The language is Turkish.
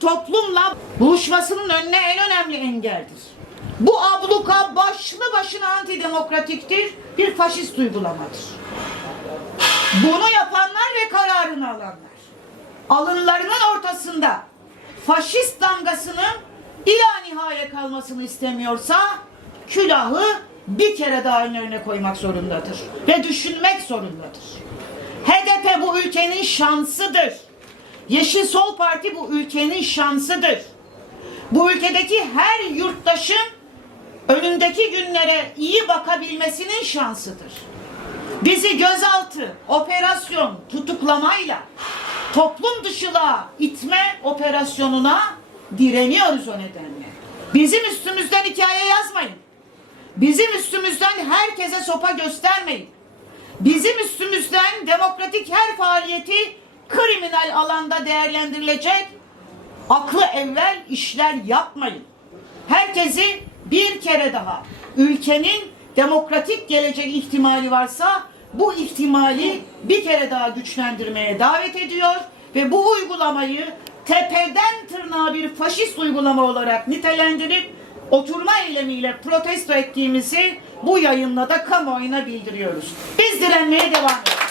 toplumla buluşmasının önüne en önemli engeldir. Bu abluka başlı başına antidemokratiktir, bir faşist uygulamadır. Bunu yapanlar ve kararını alanlar, alınlarının ortasında faşist damgasının ila nihaya kalmasını istemiyorsa külahı bir kere daha önlerine koymak zorundadır ve düşünmek zorundadır. HDP bu ülkenin şansıdır. Yeşil Sol Parti bu ülkenin şansıdır. Bu ülkedeki her yurttaşın önündeki günlere iyi bakabilmesinin şansıdır. Bizi gözaltı, operasyon, tutuklamayla toplum dışılığa itme operasyonuna direniyoruz o nedenle. Bizim üstümüzden hikaye yazmayın. Bizim üstümüzden herkese sopa göstermeyin. Bizim üstümüzden demokratik her faaliyeti kriminal alanda değerlendirilecek aklı evvel işler yapmayın. Herkesi bir kere daha ülkenin demokratik gelecek ihtimali varsa bu ihtimali bir kere daha güçlendirmeye davet ediyor ve bu uygulamayı tepeden tırnağa bir faşist uygulama olarak nitelendirip oturma eylemiyle protesto ettiğimizi bu yayınla da kamuoyuna bildiriyoruz. Biz direnmeye devam ediyoruz.